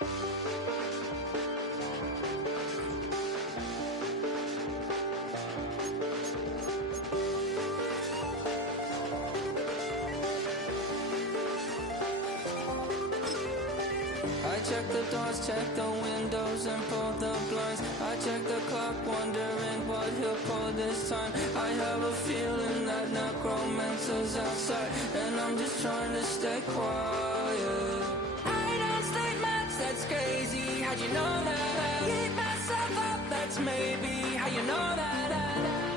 I check the doors, check the windows, and pull the blinds. I check the clock, wondering what he'll pull this time. I have a feeling that necromancer's outside, and I'm just trying to stay quiet. I don't state maps, that's crazy. How'd you know that? Keep myself up, that's maybe how you know that.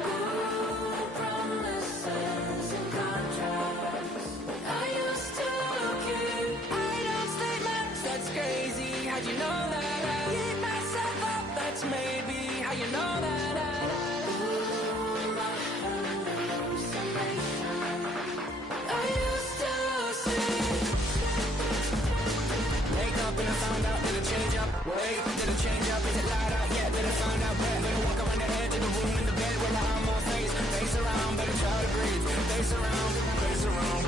Ooh, promises and contracts. I used to keep. I don't state maps, that's crazy. How'd you know that? Keep myself up, that's maybe how you know that. Ooh, my hallucination. I used to see. Wake up and I found out, did it change up? Wait, did it change up? Is it light out? Yeah, did it find out? Better walk around the edge of the room in the bed with my arm on face. Face around, better try to breathe. Face around, face around.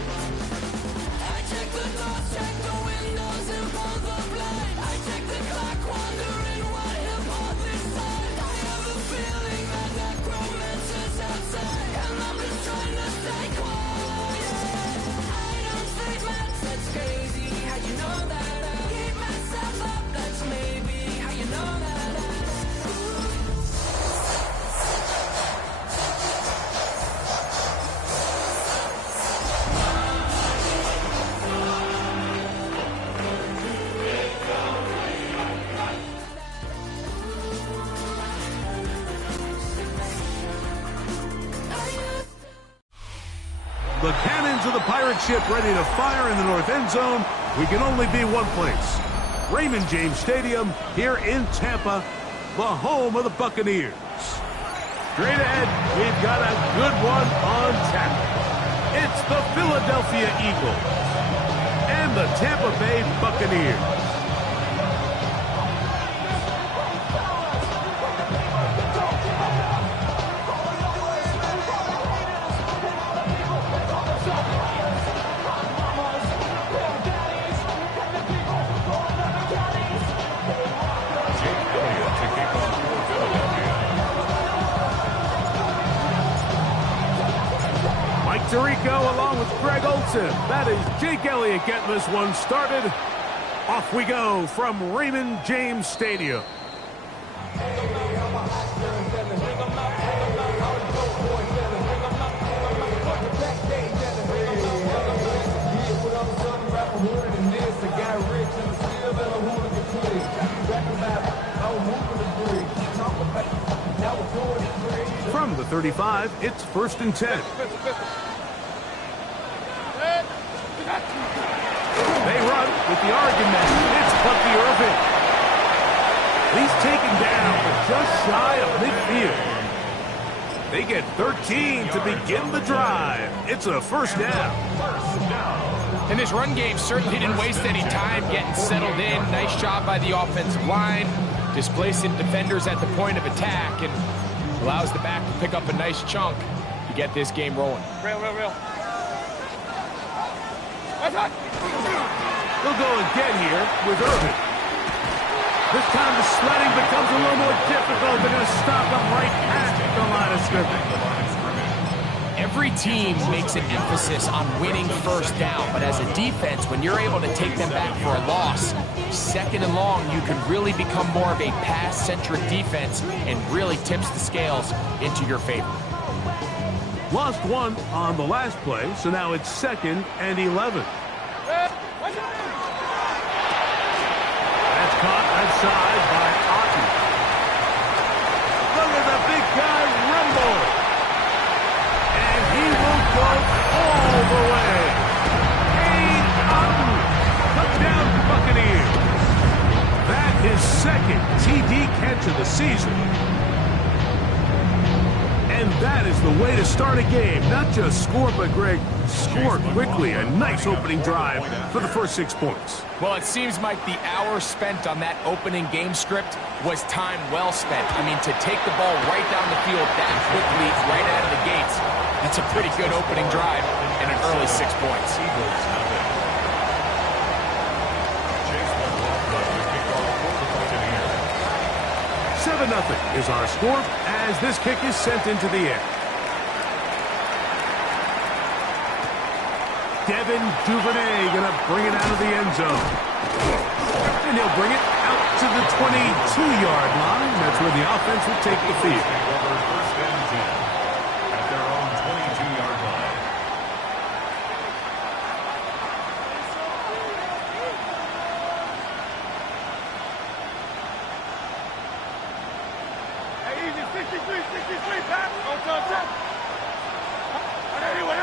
I check the doors, check the windows, and pull the blind. I check the clock, wondering what he'll pull this time. I have a feeling that necromancer's outside, and I'm just trying to stay quiet. I don't state maps, that's crazy. How you know that? I keep myself up, that's maybe how you know that. The cannons of the pirate ship ready to fire in the north end zone. We can only be one place. Raymond James Stadium here in Tampa, the home of the Buccaneers. Straight ahead, we've got a good one on tap. It's the Philadelphia Eagles and the Tampa Bay Buccaneers. Tirico along with Greg Olsen. That is Jake Elliott getting this one started. Off we go from Raymond James Stadium. From the 35, it's 1st and 10. They run with the argument. It's Bucky Irving. He's taken down just shy of midfield. They get 13 to begin the drive. It's a first down. And this run game certainly didn't waste any time getting settled in. Nice job by the offensive line, displacing defenders at the point of attack, and allows the back to pick up a nice chunk to get this game rolling. Real. They'll go again here with Irving. This time the sledding becomes a little more difficult. They're going to stop him right at the line of scrimmage. Every team makes an emphasis on winning first down, but as a defense, when you're able to take them back for a loss, 2nd and long, you can really become more of a pass-centric defense and really tips the scales into your favor. Lost one on the last play, so now it's 2nd and 11. That's caught outside by Otten. Look at the big guy rumble. And he will go all the way. Cade Otten, touchdown Buccaneers. That is 2nd TD catch of the season. And that is the way to start a game. Not just score, but, Greg, score quickly. A nice opening drive for the first 6 points. Well, it seems like the hour spent on that opening game script was time well spent. I mean, to take the ball right down the field that quickly, right out of the gates, that's a pretty good opening drive and an early 6 points. 7-0 is our score as this kick is sent into the air. Devin Duvernay going to bring it out of the end zone. And he'll bring it out to the 22-yard line. That's where the offense will take the field. First and 10 at their own 22-yard line. Hey, easy, 63, Pat. Go. Anyway,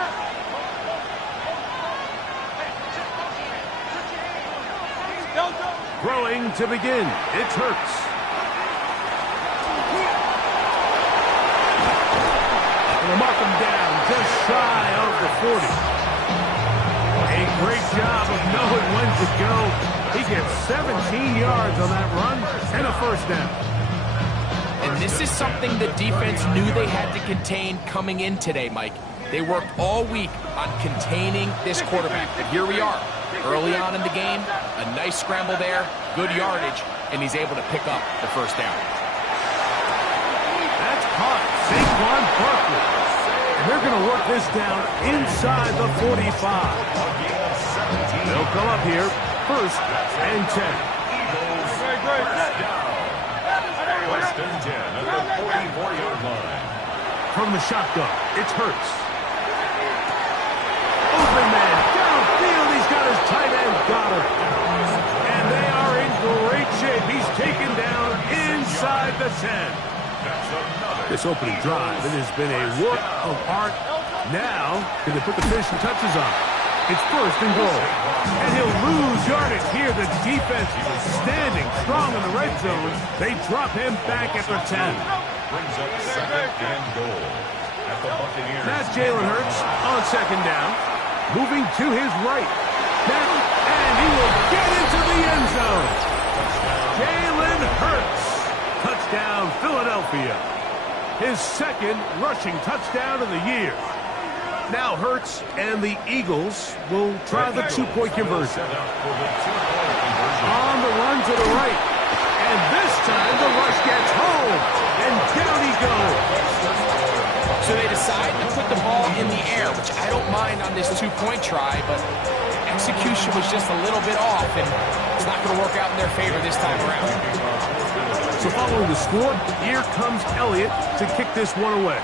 Throwing to begin. It's Hurts. Gonna mark him down just shy of the 40. A great job of knowing when to go. He gets 17 yards on that run and a first down. And this is something the defense knew they had to contain coming in today, Mike. They worked all week on containing this quarterback. But here we are, early on in the game, a nice scramble there, good yardage, and he's able to pick up the first down. That's caught. Saquon Barkley. And they're going to work this down inside the 45. They'll come up here, first and 10. First and 10 at the 44-yard line. From the shotgun, it's Hurts. Open man, downfield, he's got his tight end, Goddard. And they are in great shape. He's taken down inside the 10. This opening drive, it has been a work of art. Now, can they put the finishing touches on? It's first and goal. And he'll lose yardage here. The defense standing strong in the red zone. They drop him back at the 10. Brings up second and goal at the Buccaneers. That's Jalen Hurts on second down. Moving to his right. Now, and he will get into the end zone. Jalen Hurts. Touchdown, Philadelphia. His second rushing touchdown of the year. Now Hurts and the Eagles will try the two-point conversion. On the run to the right. And this time the rush gets home. And down he goes. So they decide to put the ball in the air, which I don't mind on this two-point try, but execution was just a little bit off, and it's not going to work out in their favor this time around. So following the score, here comes Elliott to kick this one away.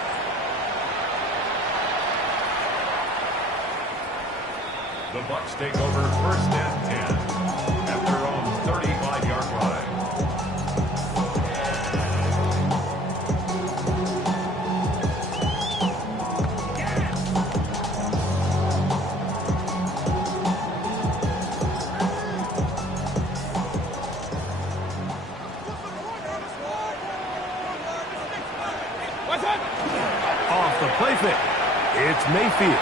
The Bucs take over first and 10 at their own 35-yard line. Off the play fake, it's Mayfield.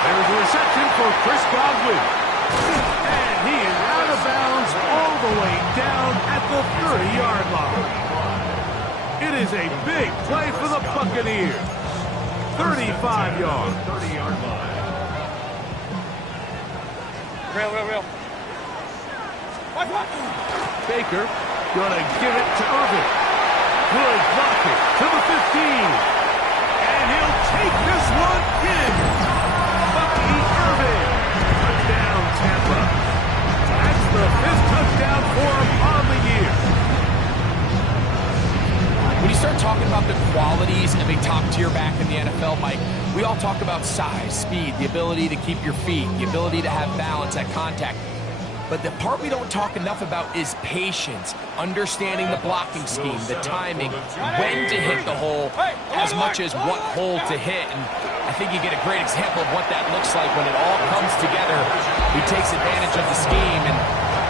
There's a reception for Chris Godwin. And he is out of bounds all the way down at the 30-yard line. It is a big play for the Buccaneers. 35 yards. 30-yard line. Real. Baker gonna give it to Irvin. Good blocking to the 15. And he'll take this one in. Bucky Irvin. Touchdown, Tampa. That's the 5th touchdown for him on the year. When you start talking about the qualities of a top-tier back in the NFL, Mike, we all talk about size, speed, the ability to keep your feet, the ability to have balance at contact. But the part we don't talk enough about is patience, understanding the blocking scheme, the timing, when to hit the hole, as much as what hole to hit. And I think you get a great example of what that looks like when it all comes together. He takes advantage of the scheme, and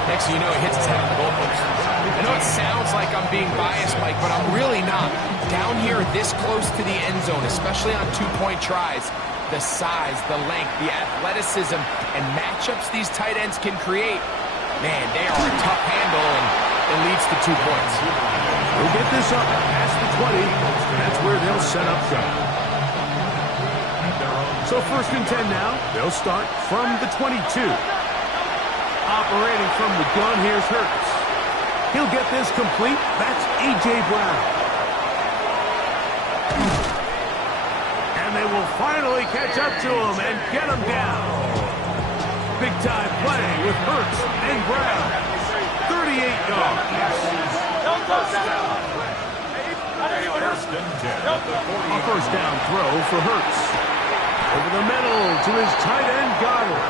next thing you know, he hits his head on the goalpost. I know it sounds like I'm being biased, Mike, but I'm really not. Down here this close to the end zone, especially on two-point tries, the size, the length, the athleticism, and matchups these tight ends can create, man, they are a tough handle, and it leads to 2 points. They'll get this up past the 20. That's where they'll set up shop. So first and 10 now. They'll start from the 22. Operating from the gun, here's Hurts. He'll get this complete. That's A.J. Brown. And they will finally catch up to him and get him down. Big-time play with Hurts and Brown. 38 yards. A first down throw for Hurts. Over the middle to his tight end, Goddard.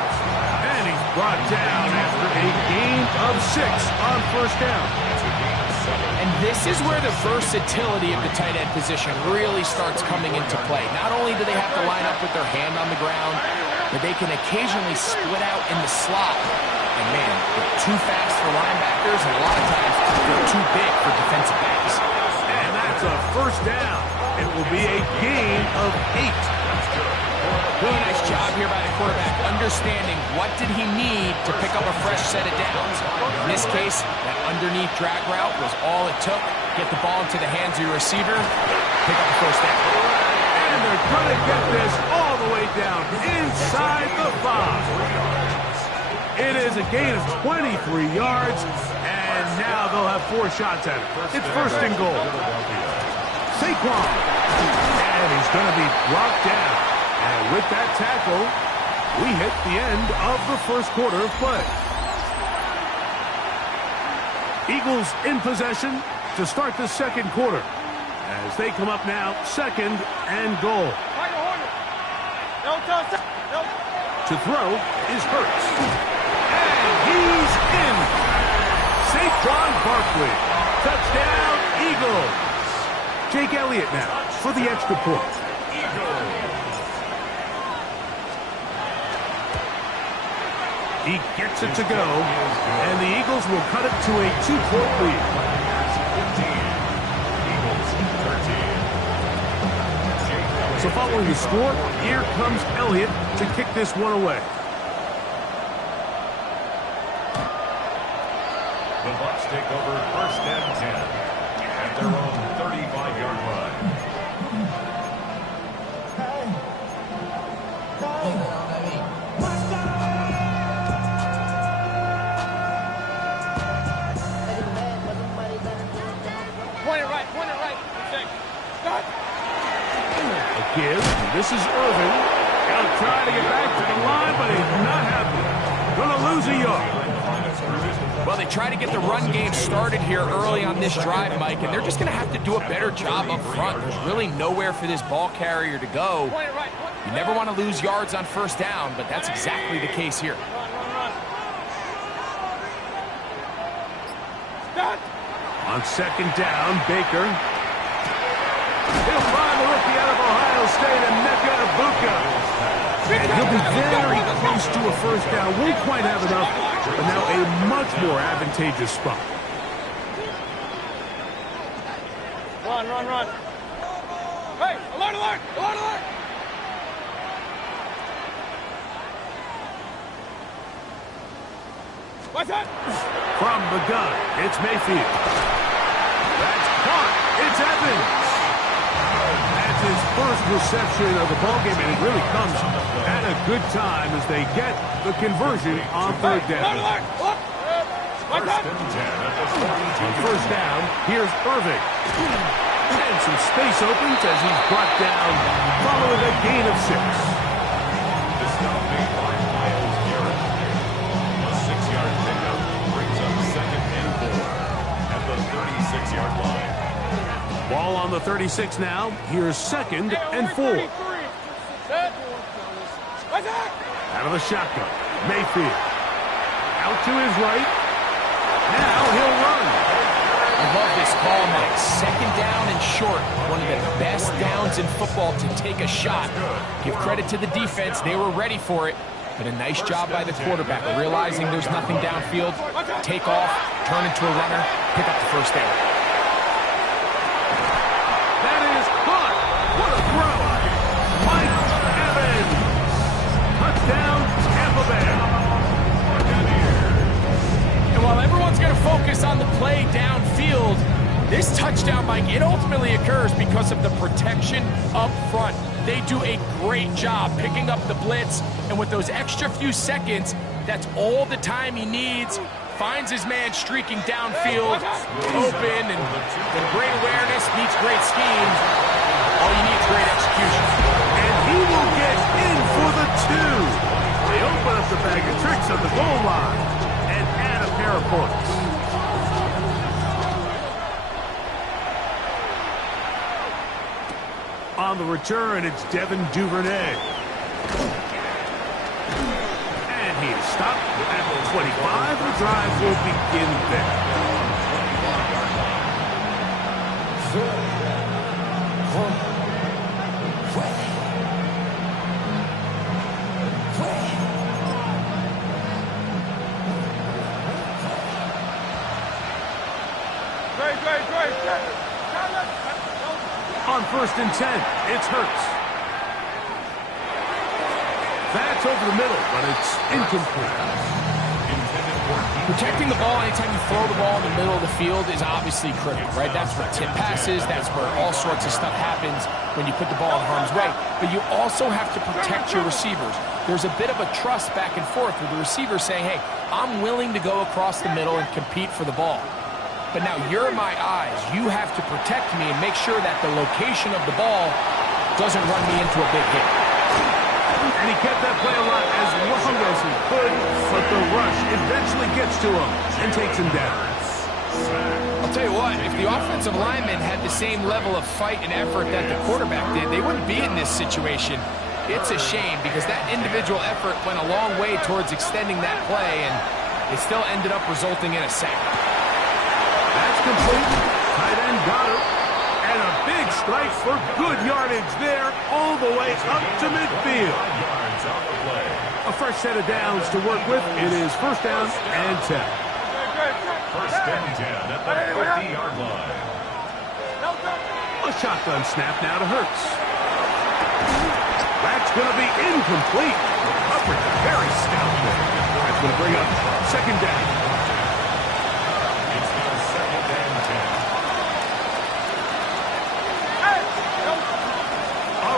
And he's brought down after a gain of 6 on first down. And this is where the versatility of the tight end position really starts coming into play. Not only do they have to line up with their hand on the ground, but they can occasionally split out in the slot. And man, they're too fast for linebackers, and a lot of times they're too big for defensive backs. And that's a first down. It will be a gain of 8. Really nice job here by the quarterback, understanding what did he need to pick up a fresh set of downs. In this case, that underneath drag route was all it took. Get the ball into the hands of your receiver, pick up the first down. And they're going to get this all the way down inside the 5. It is a gain of 23 yards, and now they'll have 4 shots at it. It's first and goal. Saquon, and he's going to be brought down. And with that tackle, we hit the end of the first quarter of play. Eagles in possession to start the second quarter as they come up now, second and goal. To throw is Hurts. And he's in. Saquon Barkley. Touchdown, Eagles. Jake Elliott now for the extra point. He gets it to go, and the Eagles will cut it to a 2-point lead. So following the score, here comes Elliott to kick this one away. The Bucs take over first and 10 at their own 35-yard line. Give. This is Irvin. He'll try to get back to the line, but he's not happy. Going to lose a yard. Well, they try to get the run game started here early on this drive, Mike, and they're just going to have to do a better job up front. There's really nowhere for this ball carrier to go. You never want to lose yards on first down, but that's exactly the case here. On second down, Baker. He'll find the rookie out of Ohio State, and Emeka Egbuka. And he'll be very close to a first down. Won't quite have enough, but now a much more advantageous spot. Run. Hey, alert! What's that? From the gun, it's Mayfield. That's caught. It's Evans. That's his first reception of the ballgame, and it really comes at a good time as they get the conversion on third down. First and 10 at the 42. On first down, here's Irving. And some space opens as he's brought down following a gain of 6. The stop made by Myles Garrett. A 6-yard pickup brings up second and 4 at the 36-yard line. Ball on the 36 now. Here's second and 4. Out of the shotgun. Mayfield. Out to his right. Now he'll run. I love this call, Mike. Second down and short. One of the best downs in football to take a shot. Give credit to the defense. They were ready for it. But a nice job by the quarterback, realizing there's nothing downfield. Take off, turn into a runner, pick up the first down. That is caught. What a throw. Mike Evans. Touchdown, Tampa Bay. And while everyone's going to focus on the play downfield, this touchdown, Mike, it ultimately occurs because of the protection up front. They do a great job picking up the blitz, and with those extra few seconds, that's all the time he needs. finds his man streaking downfield, open, and when great awareness meets great scheme, all you need is great execution. And he will get in for the 2. They open up the bag of tricks on the goal line and add a pair of points. On the return, it's Devin Duvernay. And he is stopped at the 25. The drive will begin there. On 1st and 10, it's Hurts. That's over the middle, but it's incomplete. Protecting the ball anytime you throw the ball in the middle of the field is obviously critical, right? That's where tip passes, that's where all sorts of stuff happens when you put the ball in harm's way. But you also have to protect your receivers. There's a bit of a trust back and forth with the receiver saying, hey, I'm willing to go across the middle and compete for the ball. But now you're my eyes. You have to protect me and make sure that the location of the ball doesn't run me into a big hit. And he kept that play alive as long as he could, but the rush eventually gets to him and takes him down. I'll tell you what, if the offensive lineman had the same level of fight and effort that the quarterback did, they wouldn't be in this situation. It's a shame because that individual effort went a long way towards extending that play, and it still ended up resulting in a sack. That's complete. Tight end got it. And a big strike for good yardage there all the way up to midfield. A fresh set of downs to work with. It is 1st down and 10. 1st and 10 at the 50-yard line. A shotgun snap now to Hurts. That's going to be incomplete. Upward, very stout there. That's going to bring up 2nd down.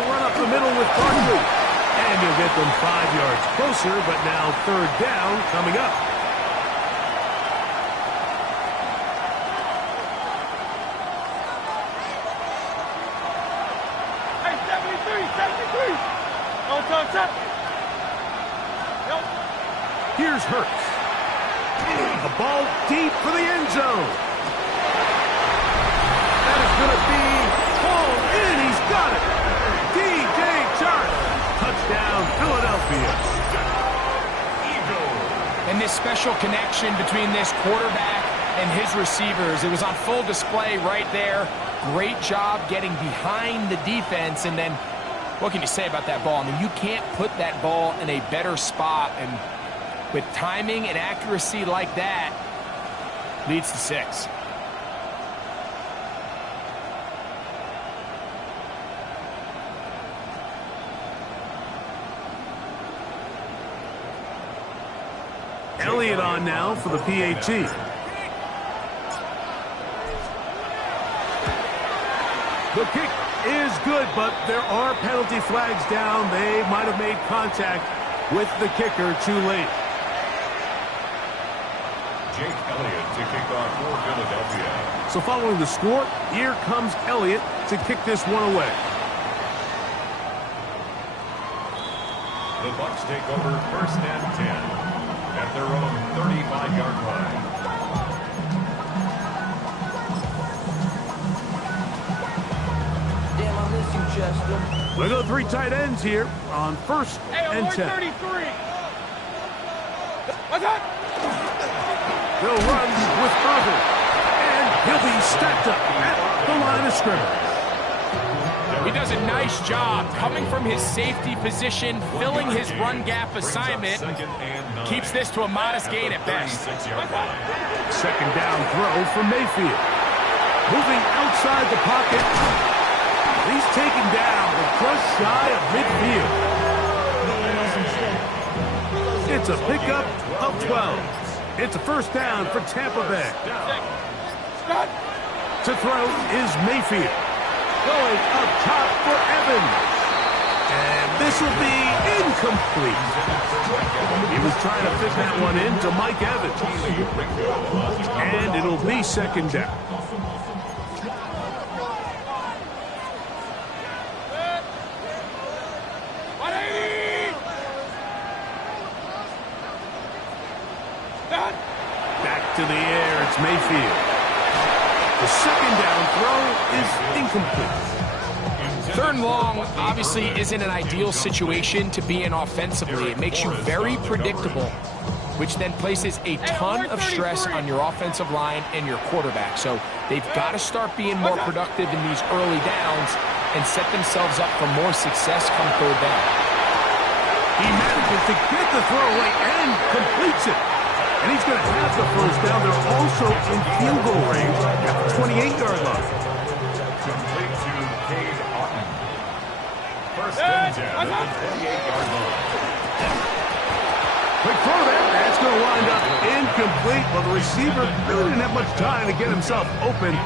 Run up the middle with Barkley. And you'll get them 5 yards closer, but now 3rd down coming up. Hey, 73. Here's Hurts. A ball deep for the end zone. That is going to be hauled in. He's got it. Touchdown, Philadelphia. And this special connection between this quarterback and his receivers, it was on full display right there. Great job getting behind the defense. And then, what can you say about that ball? I mean, you can't put that ball in a better spot. And with timing and accuracy like that, leads to 6. Elliott on now for the PAT. The kick is good, but there are penalty flags down. They might have made contact with the kicker too late. Jake Elliott to kick off for Philadelphia. So following the score, here comes Elliott to kick this one away. The Bucs take over 1st and 10. At their own 35-yard line. Damn, I miss you, Chester. We got 3 tight ends here on 1st and 10. 33. What's that? They'll run with Irvin, and he'll be stacked up at the line of scrimmage. He does a nice job coming from his safety position, filling his run gap assignment, keeps this to a modest gain at best. 2nd down throw for Mayfield. Moving outside the pocket. He's taken down just shy of midfield. It's a pickup of 12. It's a 1st down for Tampa Bay. To throw is Mayfield. Going up top for Evans. And this will be incomplete. He was was trying to fit that one in to Mike Evans. And it'll be second down. Back to the air, it's Mayfield. The second down throw is incomplete. Third and long obviously isn't an ideal situation to be in offensively. It makes you very predictable, which then places a ton of stress on your offensive line and your quarterback. So they've got to start being more productive in these early downs and set themselves up for more success come third down. He manages to get the throw away and completes it. And he's going to have the first down. They're also in field goal range at the 28-yard line. Complete to Cade Otton. First and 10 at the 28-yard line. Quick throw there. That's going to wind up incomplete. Well, the receiver really didn't have much time to get himself open.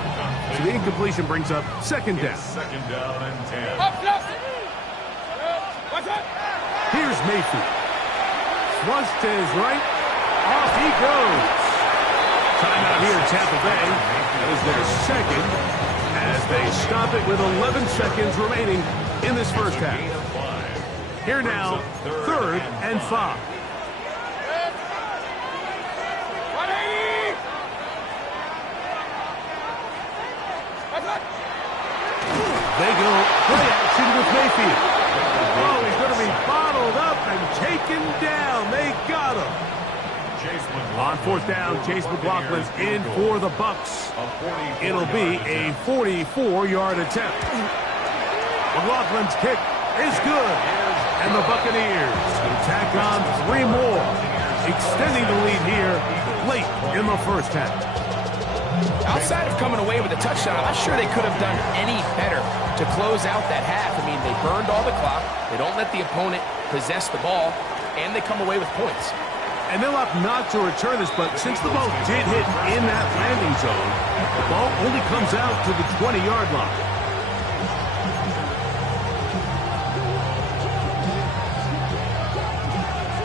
So the incompletion brings up second down. Second down and 10. Here's Mayfield. Flush to his right. Off he goes. Timeout here, Tampa Bay. That is their second as they stop it with 11 seconds remaining in this first half. Here now, third and 5. They go play action with Mayfield. Oh, he's going to be bottled up and taken down. They got him. On fourth down, Chase McLaughlin's in for the Bucks. It'll be a 44-yard attempt. McLaughlin's kick is good. And the Buccaneers can tack on 3 more, extending the lead here late in the first half. Outside of coming away with a touchdown, I'm not sure they could have done any better to close out that half. I mean, they burned all the clock. They don't let the opponent possess the ball, and they come away with points. And they'll opt not to return this, but since the ball did hit in that landing zone, the ball only comes out to the 20-yard line.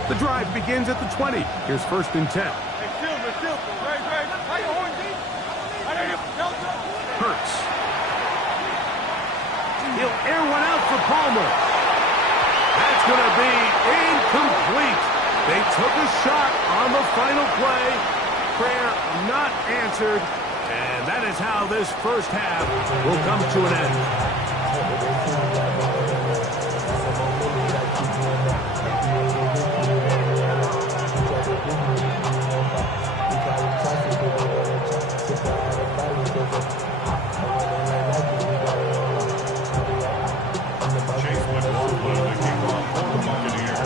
The drive begins at the 20. Here's first and 10. Hurts. He'll air one out for Palmer. That's going to be incomplete. They took a shot on the final play. Prayer not answered. And that is how this first half will come to an end.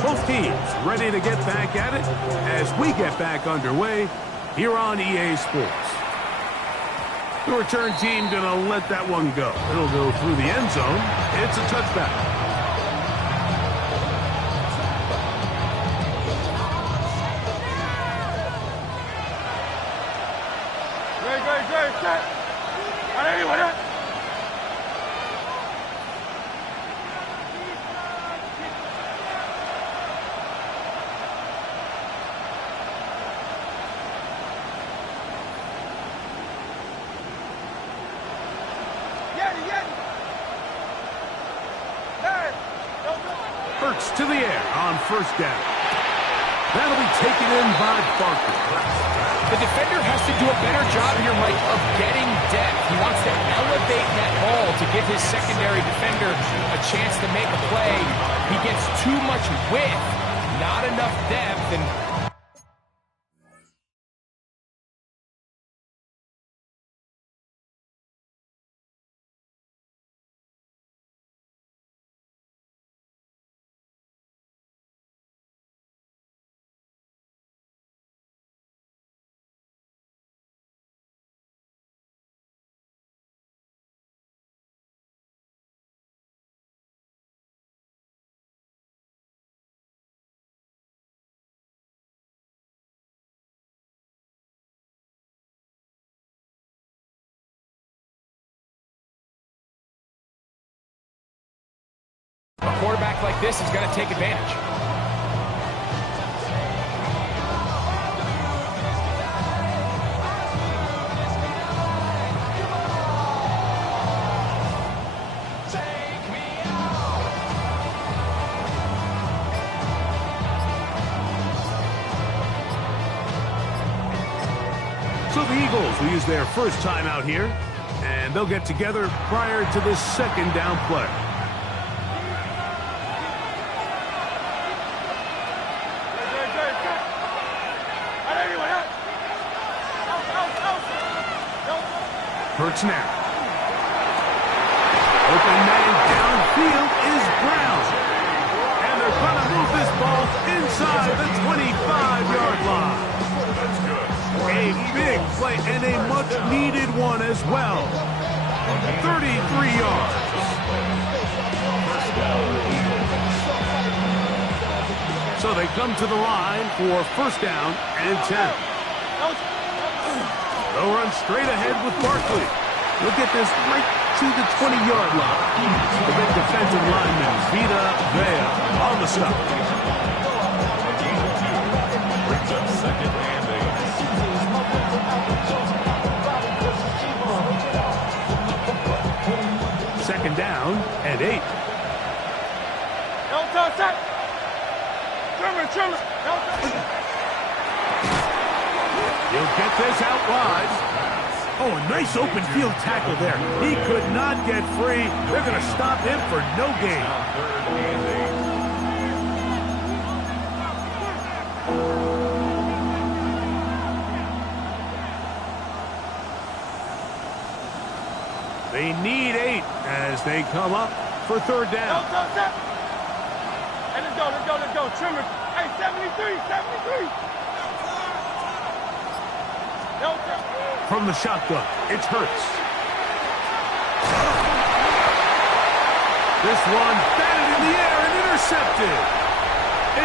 Both teams ready to get back at it as we get back underway here on EA Sports. The return team going to let that one go. It'll go through the end zone. It's a touchback. Great, set. Hurts to the air on first down. That'll be taken in by Barker. The defender has to do a better job here, Mike, of getting depth. He wants to elevate that ball to give his secondary defender a chance to make a play. He gets too much width, not enough depth, and a quarterback like this is going to take advantage. So the Eagles will use their first time out here, and they'll get together prior to this second down play. Hurts now. Open man downfield is Brown. And they're going to move this ball inside the 25-yard line. That's good. A big play and a much-needed one as well. 33 yards. So they come to the line for first down and 10. They'll run straight ahead with Barkley. He'll get this right to the 20-yard line. The big defensive lineman, Vita Vea, on the stop. Brings up second and 8. Second down and 8. Don't touch that. Trimmer. Don't touch it. He'll get this out wide. Oh, a nice open field tackle there. He could not get free. They're going to stop him for no gain. third and 8. They need 8 as they come up for third down. Don't touch that. Hey, let's go. Trimmer. Hey, 73. Don't touch it. From the shotgun, it's Hurts. This one batted in the air and intercepted.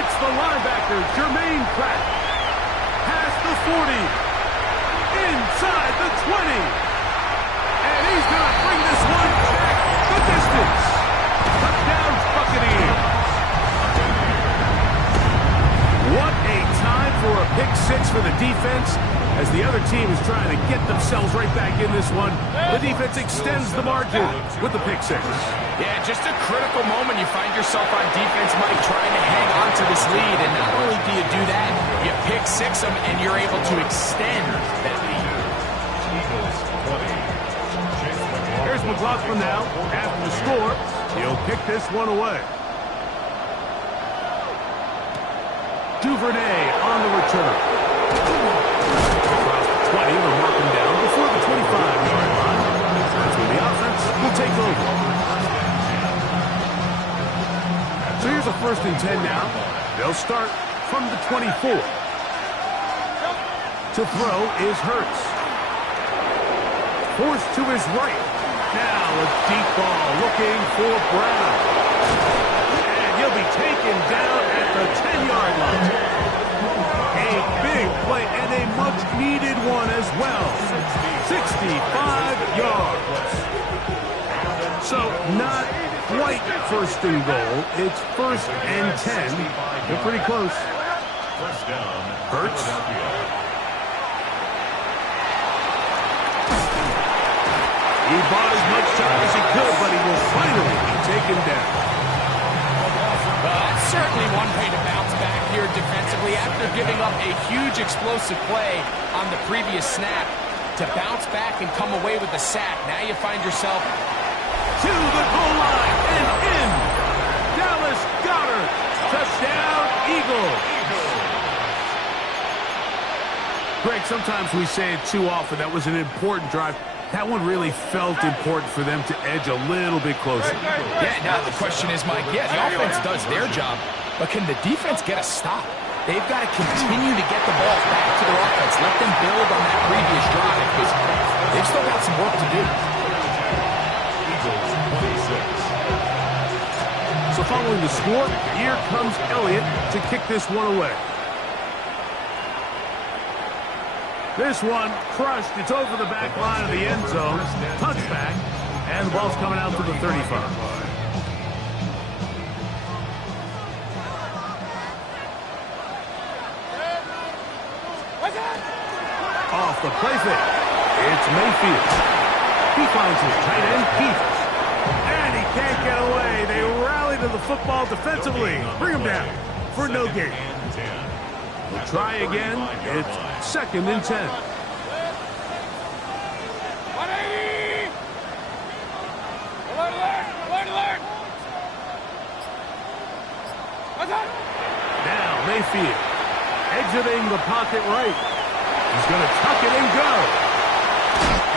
It's the linebacker, Jermaine Pratt. Past the 40. Inside the 20. And he's going to bring this one back the distance. Touchdown, Buccaneers. What a time for a pick six for the defense. As the other team is trying to get themselves right back in this one, the defense extends the margin with the pick six. Yeah, just a critical moment. You find yourself on defense, Mike, trying to hang on to this lead. And not only do you do that, you pick six them, and you're able to extend that lead. Eagles 20. Here's McLaughlin now. After the score, he'll kick this one away. Duvernay on the return. Across the 20, they'll mark him down before the 25-yard line. That's when the offense will take over. So here's a 1st and 10 now. They'll start from the 24. To throw is Hurts. Forced to his right. Now a deep ball looking for Brown. And he'll be taken down at the 10-yard line. A big play and a much-needed one as well. 65 yards. So not quite first and goal. It's 1st and 10. They're pretty close. First down. Hurts. He bought as much time as he could, but he will finally be taken down. That's certainly one way to bounce back here defensively after giving up a huge explosive play on the previous snap. To bounce back and come away with the sack. Now you find yourself to the goal line and in. Dallas Goedert. Touchdown, Eagles. Greg, sometimes we say it too often. That was an important drive. That one really felt important for them to edge a little bit closer. Yeah, now the question is, Mike, yeah, the offense does their job, but can the defense get a stop? They've got to continue to get the ball back to their offense. Let them build on that previous drive because they've still got some work to do. Eagles 26. So following the score, here comes Elliott to kick this one away. This one crushed. It's over the back line of the end zone. Touchback. And the ball's coming out to the 35. Off the play fake. It's Mayfield. He finds his tight end, Keith. And he can't get away. They rally to the football defensively. Bring him down for no gain. We'll try again. It's 2nd and 10. Mayfield. Exiting the pocket right. He's going to tuck it and go.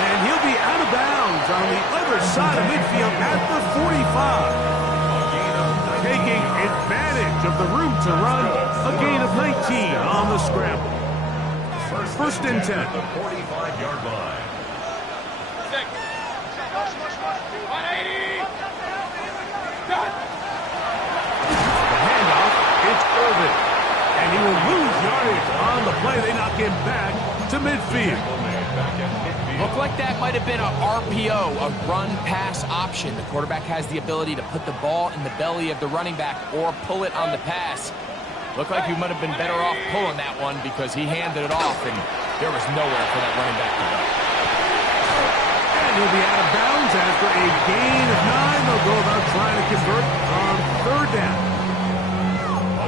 And he'll be out of bounds on the other side of midfield at the 45. Taking advantage of the room to run, a gain of 19 on the scramble. First and 10. The 45-yard line. 180. The handoff, it's Irvin. And he will lose yardage on the play. They knock him back to midfield. Looked like that might have been a RPO, a run-pass option. The quarterback has the ability to put the ball in the belly of the running back or pull it on the pass. Looked like you might have been better off pulling that one because he handed it off, and there was nowhere for that running back to go. And he'll be out of bounds after a gain of 9. They'll go about trying to convert on third down.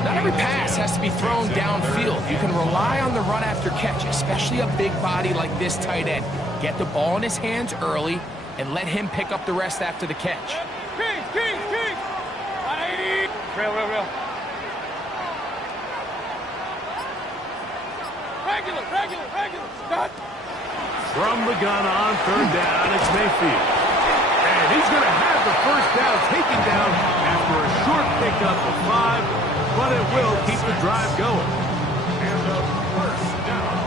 Not every pass has to be thrown downfield. You can rely on the run after catch, especially a big body like this tight end. Get the ball in his hands early and let him pick up the rest after the catch. Kings. 180. Real. Regular. Stop. From the gun on third down, it's Mayfield. And he's going to have the first down taken down after a short pickup of 5, but it will keep the drive going. And the first down.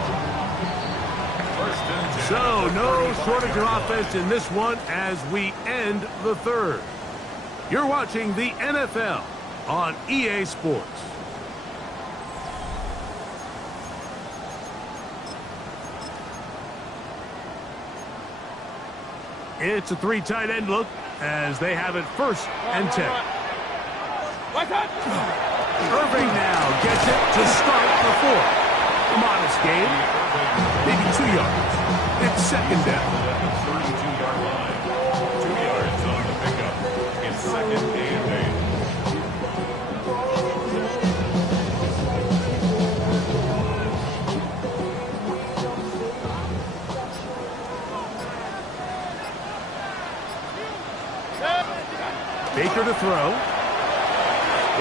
First and 10. So, no shortage of offense in this one as we end the third. You're watching the NFL on EA Sports. It's a 3 tight end look as they have it first and 10. Irving now gets it to start the 4th. A modest gain, maybe 2 yards. It's second down. 32-yard line. 2 yards on the pickup. It's second and 8. Baker to throw.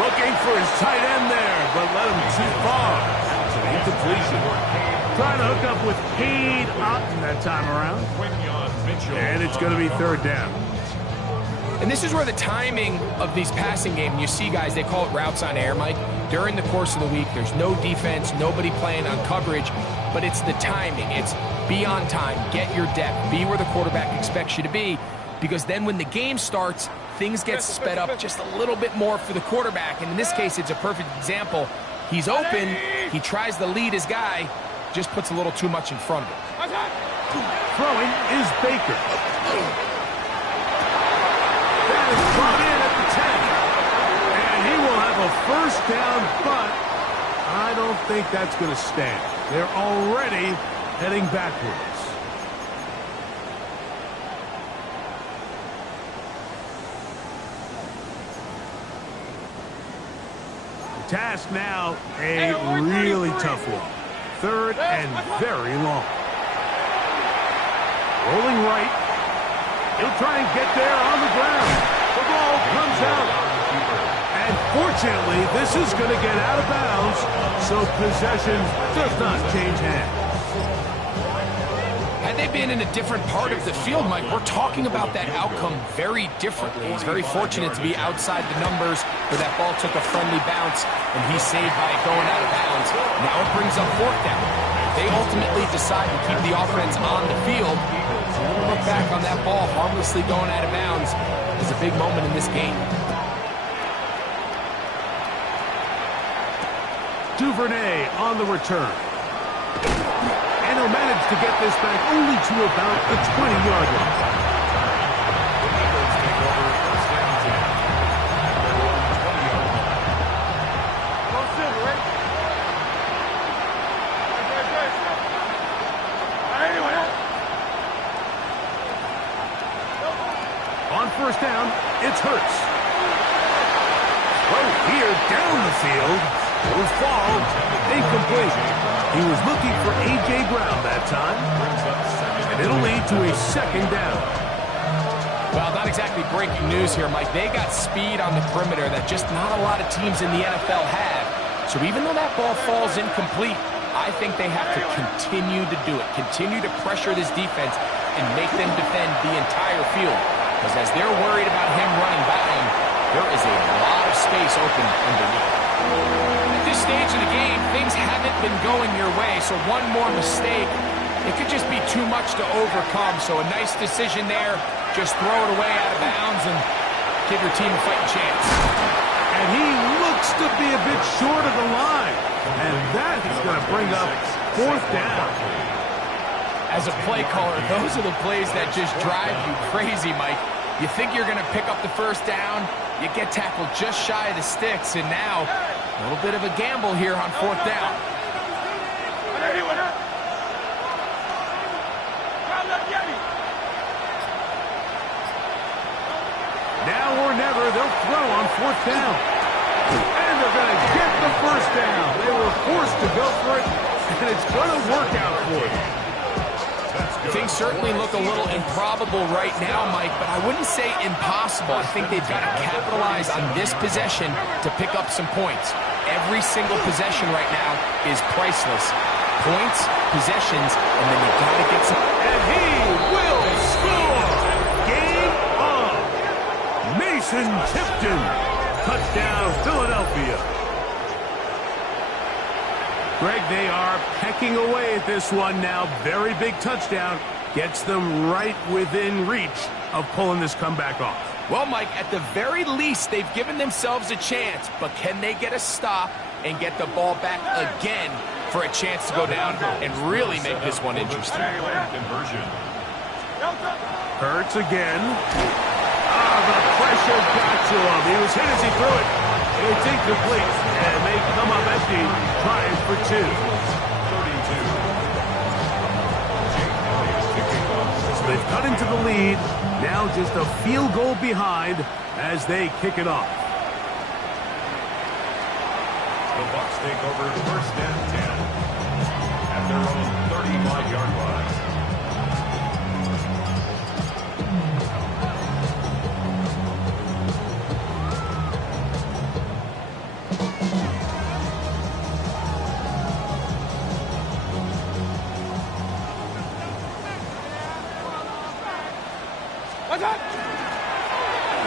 Looking for his tight end there, but let him too far. It's an incompletion. Trying to hook up with Cade Otton that time around. And it's going to be third down. And this is where the timing of these passing games, you see guys, they call it routes on air, Mike. During the course of the week, there's no defense, nobody playing on coverage, but it's the timing. It's be on time, get your depth, be where the quarterback expects you to be, because then when the game starts, things get sped up just a little bit more for the quarterback. And in this case, it's a perfect example. He's open, he tries to lead his guy, just puts a little too much in front of him. Throwing is Baker. That is brought in at the 10. And he will have a first down, but I don't think that's going to stand. They're already heading backwards. Task now, a really tough one. Third and very long. Rolling right. He'll try and get there on the ground. The ball comes out. And fortunately, this is going to get out of bounds, so possession does not change hands. Had they been in a different part of the field, Mike, we're talking about that outcome very differently. He's very fortunate to be outside the numbers where that ball took a friendly bounce, and he's saved by it going out of bounds. Now it brings up fourth down. They ultimately decide to keep the offense on the field. Look back on that ball harmlessly going out of bounds is a big moment in this game. Duvernay on the return. And he'll manage to get this back only to about the 20-yard line. On first down, it's Hurts. Throw here down the field. Will fall. Incomplete. He was looking for A.J. Brown that time. And it'll lead to a second down. Well, not exactly breaking news here, Mike. They got speed on the perimeter that just not a lot of teams in the NFL have. So even though that ball falls incomplete, I think they have to continue to do it, continue to pressure this defense and make them defend the entire field. Because as they're worried about him running by him, there is a lot of space open underneath. At this stage of the game, things haven't been going your way, so one more mistake, it could just be too much to overcome. So a nice decision there, just throw it away out of bounds and give your team a fighting chance. And he looks to be a bit short of the line. And that is going to bring up 4th down. As a play caller, those are the plays that just drive you crazy, Mike. You think you're going to pick up the 1st down, you get tackled just shy of the sticks, and now a little bit of a gamble here on 4th down. Now or never, they'll throw on 4th down. And they're going to get the 1st down. They were forced to go for it, and it's going to work out for them. Things certainly look a little improbable right now, Mike, but I wouldn't say impossible. I think they've got to capitalize on this possession to pick up some points. Every single possession right now is priceless. Points, possessions, and then you've got to get some... And he will score! Game on! Mason Tipton. Touchdown, Philadelphia. Greg, they are pecking away at this one now. Very big touchdown. Gets them right within reach of pulling this comeback off. Well, Mike, at the very least, they've given themselves a chance, but can they get a stop and get the ball back again for a chance to go down and really make this one interesting? Hurts again. The pressure got to him. He was hit as he threw it. It's incomplete, and they come up empty, trying for 2. So they've cut into the lead. Now just a field goal behind as they kick it off. The Bucs take over 1st and 10 at their own 35-yard line.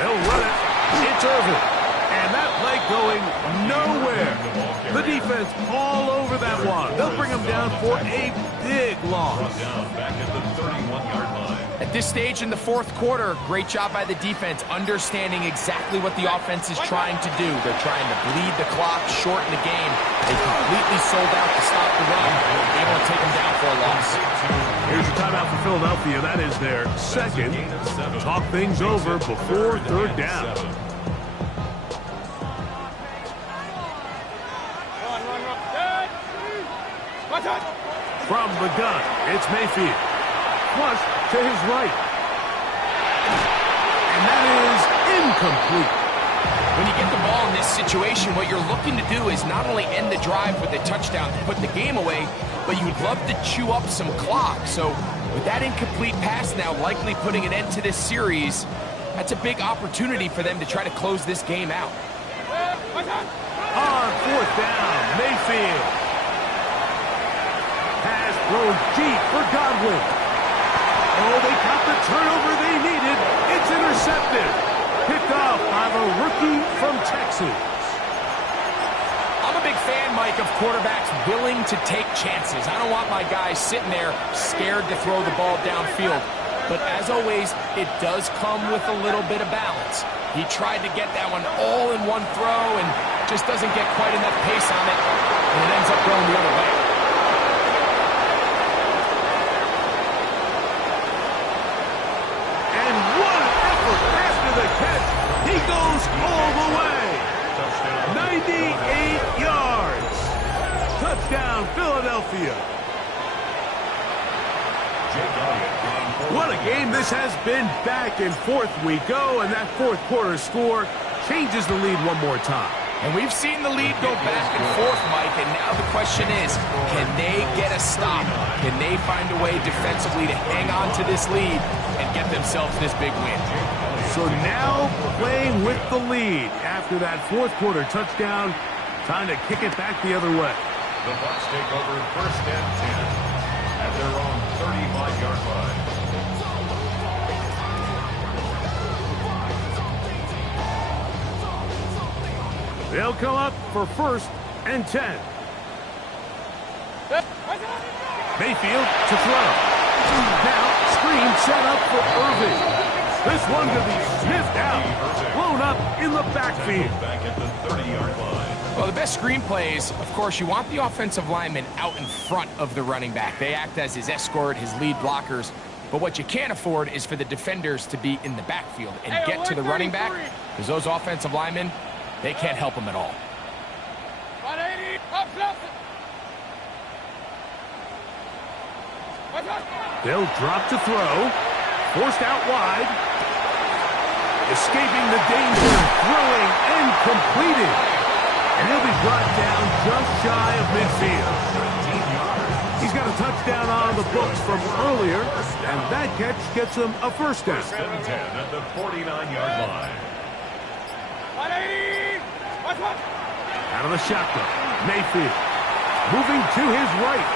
They'll run it. It's over. And that play going nowhere. The defense all over that one. They'll bring them down for a big loss. Back at the 31-yard line. At this stage in the 4th quarter, great job by the defense, understanding exactly what the offense is trying to do. They're trying to bleed the clock, shorten the game. They completely sold out to stop the run, able to take them down for a loss. Here's your timeout for Philadelphia. That is their 2nd. Talk things over before 3rd down. From the gun, it's Mayfield. Flush to his right. And that is incomplete. When you get the ball in this situation, what you're looking to do is not only end the drive with a touchdown to put the game away, but you would love to chew up some clock. So with that incomplete pass now likely putting an end to this series, that's a big opportunity for them to try to close this game out. On 4th down, Mayfield has thrown deep for Godwin. Oh, they got the turnover they needed. It's intercepted. Picked off by the rookie from Texas. I'm a big fan, Mike, of quarterbacks willing to take chances. I don't want my guys sitting there scared to throw the ball downfield. But as always, it does come with a little bit of balance. He tried to get that one all in one throw and just doesn't get quite enough pace on it, and it ends up going the other way. And what an effort after the catch. He goes all the way. 98 yards. Touchdown, Philadelphia. What a game this has been. Back and forth we go, and that 4th quarter score changes the lead one more time. And we've seen the lead go back and forth, Mike, and now the question is, can they get a stop? Can they find a way defensively to hang on to this lead and get themselves this big win? So now playing with the lead after that 4th quarter touchdown, Time to kick it back the other way. The Bucs take over first and 10 at their own 35-yard line. They'll come up for first and 10. Mayfield to throw. Now, screen set up for Irving. This one could be sniffed out, blown up in the backfield. Back at the 30-yard line. Well, the best screen plays, of course, you want the offensive lineman out in front of the running back. They act as his escort, his lead blockers. But what you can't afford is for the defenders to be in the backfield and get to the running back, because those offensive linemen, they can't help him at all. They'll drop to throw. Forced out wide. Escaping the danger. Throwing and completed. And he'll be brought down just shy of midfield. He's got a touchdown on the books from earlier, and that catch gets him a first down. First and 10 at the 49-yard line. Out of the shotgun. Mayfield. Moving to his right.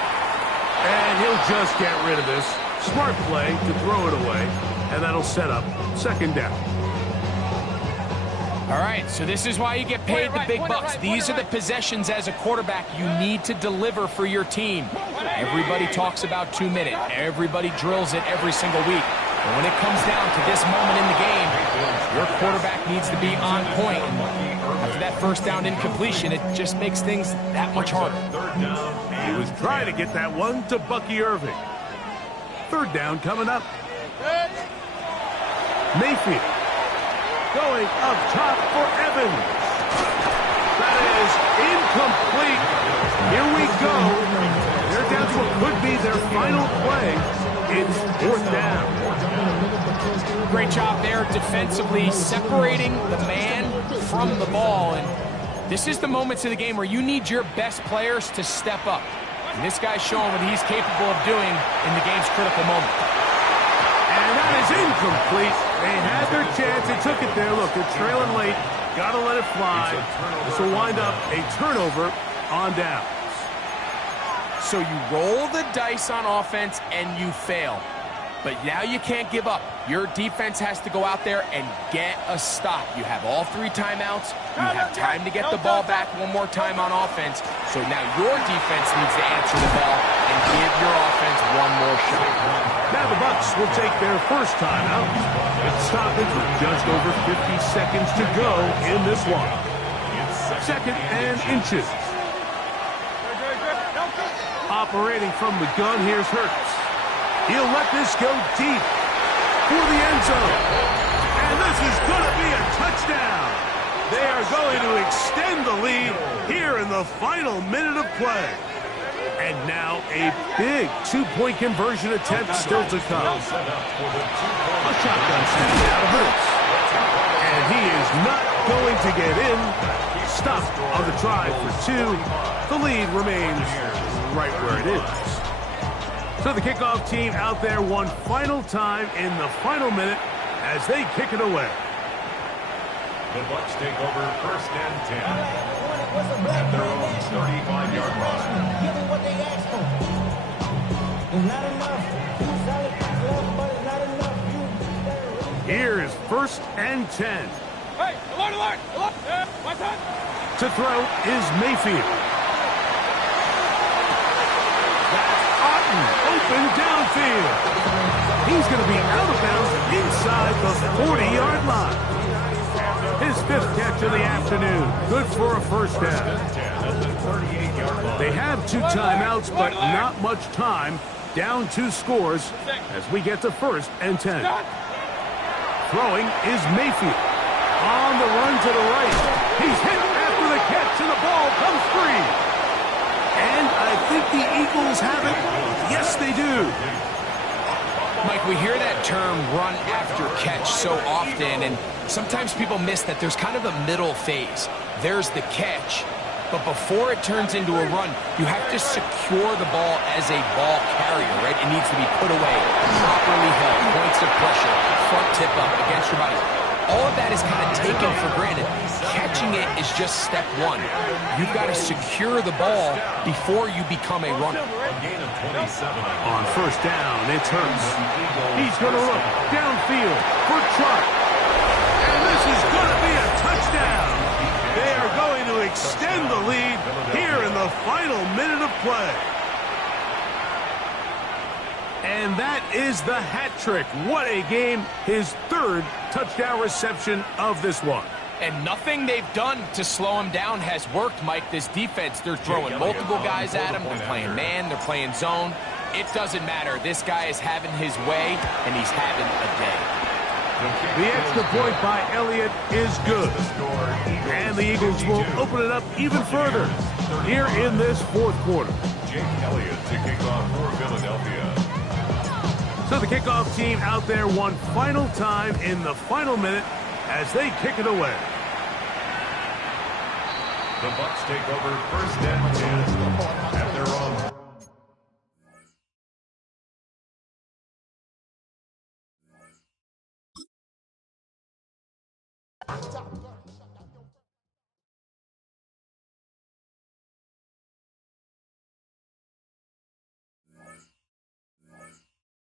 And he'll just get rid of this. Smart play to throw it away, and that'll set up second down. All right, so this is why you get paid the big bucks. These are the possessions as a quarterback you need to deliver for your team. Everybody talks about 2 minutes. Everybody drills it every single week. But when it comes down to this moment in the game, your quarterback needs to be on point. After that first down incompletion, it just makes things that much harder. He was trying to get that one to Bucky Irving. Third down coming up. Mayfield going up top for Evans. That is incomplete. Here we go. They're down to what could be their final play. It's fourth down. Great job there defensively, separating the man from the ball. And this is the moments of the game where you need your best players to step up. And this guy's showing what he's capable of doing in the game's critical moment. And that is incomplete. They had their chance. They took it there. Look, they're trailing late. Got to let it fly. This will wind up a turnover on downs. So you roll the dice on offense and you fail. But now you can't give up. Your defense has to go out there and get a stop. You have all 3 timeouts. You have time to get the ball back one more time on offense. So now your defense needs to answer the bell and give your offense one more shot. Now the Bucs will take their first timeout. It's stoppage with just over 50 seconds to go in this one. Second and inches. Operating from the gun, here's Hurts. He'll let this go deep for the end zone. And this is going to be a touchdown. They are going to extend the lead here in the final minute of play. And now a big 2-point conversion attempt still to come. A shotgun snap out of Hurts. And he is not going to get in. Stopped on the try for 2. The lead remains right where it is. So the kickoff team out there one final time in the final minute as they kick it away. The Bucs take over first and 10 at their own 35-yard line. Give them what they asked for. It's not enough. But it's not enough. Here is first and 10. Hey, alert! What's that? To throw is Mayfield. Open downfield. He's going to be out of bounds inside the 40-yard line. His 5th catch of the afternoon. Good for a first down. They have 2 timeouts, but not much time. Down 2 scores as we get to first and 10. Throwing is Mayfield. On the run to the right. He's hit after the catch, and the ball comes free. And I think the Eagles have it. Yes, they do. Mike, we hear that term run after catch so often, and sometimes people miss that there's kind of a middle phase. There's the catch, but before it turns into a run, you have to secure the ball as a ball carrier, right? It needs to be put away, properly held, points of pressure, front tip up against your body. all of that is kind of taken for granted. Catching it is just step one. You've got to secure the ball before you become a runner. A gain of 27. On first down, it's Hurts. He's going to look downfield for Clark. And this is going to be a touchdown. They are going to extend the lead here in the final minute of play. And that is the hat trick. What a game. His third touchdown reception of this one. And nothing they've done to slow him down has worked, Mike. This defense, they're throwing multiple guys at him. They're playing man, they're playing zone. It doesn't matter. This guy is having his way, and he's having a day. The extra point by Elliott is good. And the Eagles will open it up even further here in this fourth quarter. Jake Elliott to kick off for Philadelphia. So the kickoff team out there one final time in the final minute as they kick it away. The Bucs take over first and 10 at their own.